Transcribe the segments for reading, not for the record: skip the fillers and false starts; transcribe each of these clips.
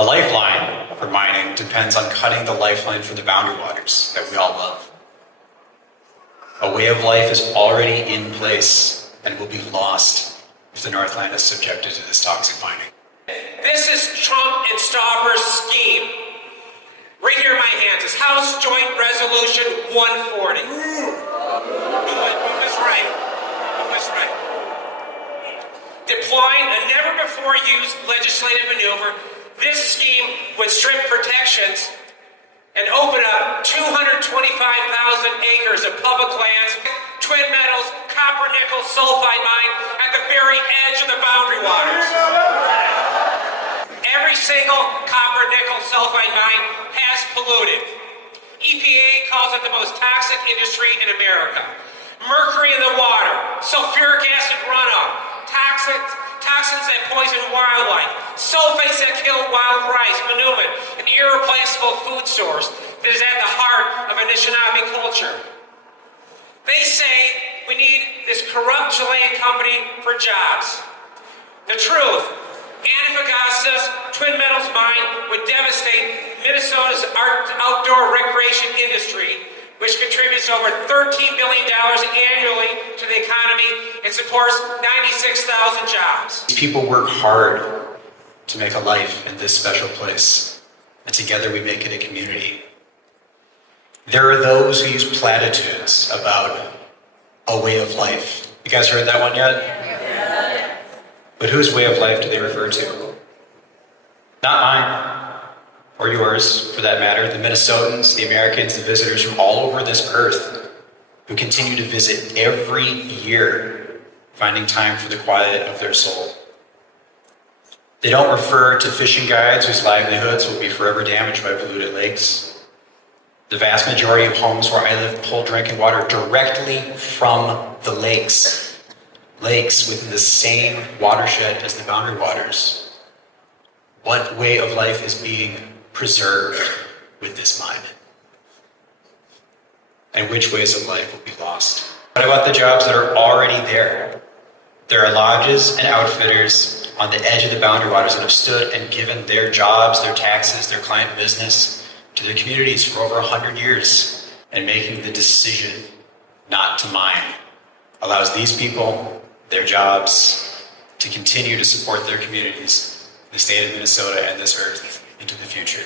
A lifeline for mining depends on cutting the lifeline for the boundary waters that we all love. A way of life is already in place and will be lost if the Northland is subjected to this toxic mining. This is Trump and Stauber's scheme. Right here in my hands is House Joint Resolution 140. Who was right? Who was right? Deploying a never-before-used legislative maneuver, this scheme would strip protections and open up 225,000 acres of public lands, twin metals, copper nickel sulfide mine at the very edge of the boundary waters. Every single copper nickel sulfide mine has polluted. EPA calls it the most toxic industry in America. Mercury in the water, sulfuric acid runoff, toxins that poison wildlife, sulfates that kill wild rice, manure, an irreplaceable food source that is at the heart of Anishinaabe culture. They say we need this corrupt Chilean company for jobs. The truth, Antofagasta's Twin Metals mine would devastate Minnesota's outdoor recreation industry, which contributes over $13 billion annually to the economy and supports 96,000 jobs. These people work hard to make a life in this special place, and together we make it a community. There are those who use platitudes about a way of life. You guys heard that one yet? Yeah. But whose way of life do they refer to? Not mine. Or yours, for that matter, the Minnesotans, the Americans, the visitors from all over this earth who continue to visit every year, finding time for the quiet of their soul. They don't refer to fishing guides whose livelihoods will be forever damaged by polluted lakes. The vast majority of homes where I live pull drinking water directly from the lakes. Lakes within the same watershed as the boundary waters. What way of life is being preserved with this mine? And which ways of life will be lost? What about the jobs that are already there? There are lodges and outfitters on the edge of the boundary waters that have stood and given their jobs, their taxes, their client business to their communities for over 100 years. And making the decision not to mine allows these people, their jobs, to continue to support their communities, the state of Minnesota and this earth into the future.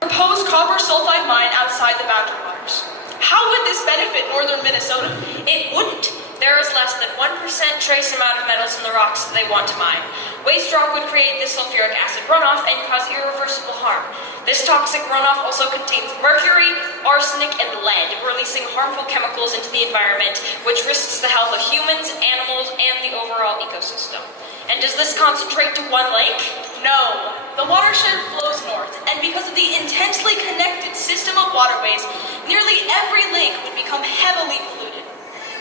Proposed copper sulfide mine outside the boundary waters. How would this benefit northern Minnesota? It wouldn't. There is less than 1% trace amount of metals in the rocks that they want to mine. Waste rock would create this sulfuric acid runoff and cause irreversible harm. This toxic runoff also contains mercury, arsenic, and lead, releasing harmful chemicals into the environment, which risks the health of humans, animals, and the overall ecosystem. And does this concentrate to one lake? No. The watershed flows north, and because of the intensely connected system of waterways, nearly every lake would become heavily polluted.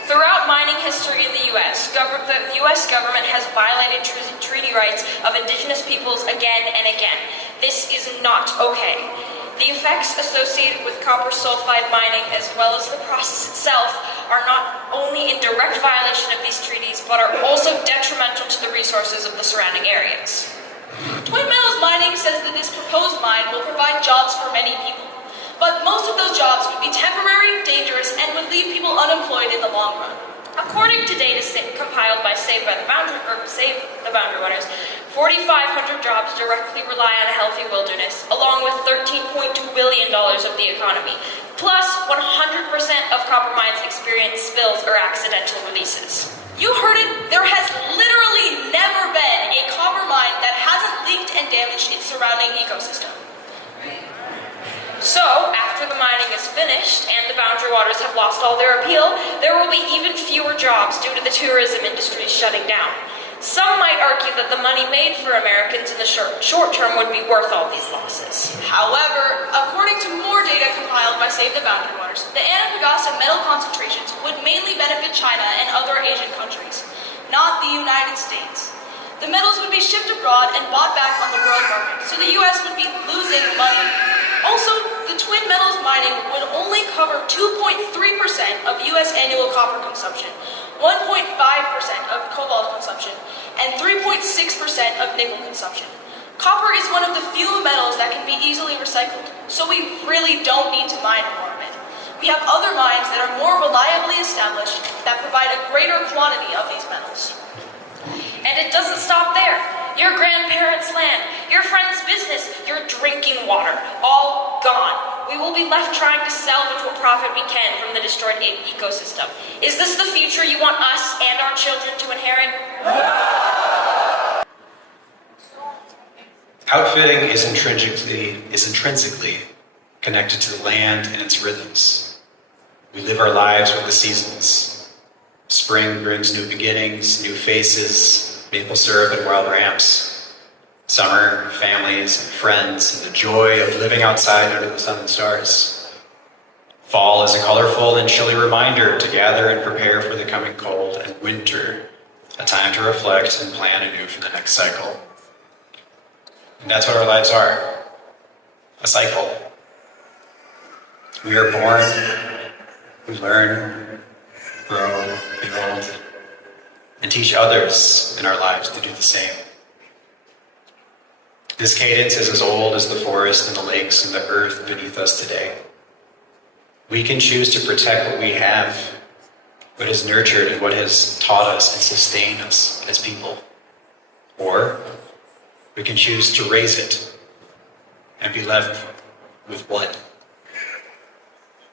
Throughout mining history in the U.S., the U.S. government has violated treaty rights of indigenous peoples again and again. This is not okay. The effects associated with copper sulfide mining, as well as the process itself, are not only in direct violation of these treaties, but are also detrimental to the resources of the surrounding areas. Twin Metals Mining says that this proposed mine will provide jobs for many people, but most of those jobs would be temporary, dangerous, and would leave people unemployed in the long run. According to data compiled by Save the BWCA, 4,500 jobs directly rely on a healthy wilderness, along with $13.2 billion of the economy. Plus, 100% of copper mines experience spills or accidental releases. You heard it, there has literally never been a copper mine that hasn't leaked and damaged its surrounding ecosystem. So, after the mining is finished and the boundary waters have lost all their appeal, there will be even fewer jobs due to the tourism industry shutting down. Some might argue that the money made for Americans in the short term would be worth all these losses. However, according to more data compiled by Save the Boundary Waters, the Antofagasta metal concentrations would mainly benefit China and other Asian countries, not the United States. The metals would be shipped abroad and bought back on the world market, so the U.S. would be losing money. Also, the Twin Metals mining would only cover 2.3% of U.S. annual copper consumption, 1.5% of cobalt consumption, and 3.6% of nickel consumption. Copper is one of the few metals recycled, so we really don't need to mine more of it. We have other mines that are more reliably established that provide a greater quantity of these metals. And it doesn't stop there. Your grandparents' land, your friend's business, your drinking water, all gone. We will be left trying to salvage what profit we can from the destroyed ecosystem. Is this the future you want us and our children to inherit? Outfitting is intrinsically connected to the land and its rhythms. We live our lives with the seasons. Spring brings new beginnings, new faces, maple syrup and wild ramps. Summer, families and friends, and the joy of living outside under the sun and stars. Fall is a colorful and chilly reminder to gather and prepare for the coming cold, and winter, a time to reflect and plan anew for the next cycle. And that's what our lives are, a cycle. We are born, we learn, grow, build, and teach others in our lives to do the same. This cadence is as old as the forest and the lakes and the earth beneath us today. We can choose to protect what we have, what has nurtured and what has taught us and sustained us as people. Or we can choose to raise it and be left with what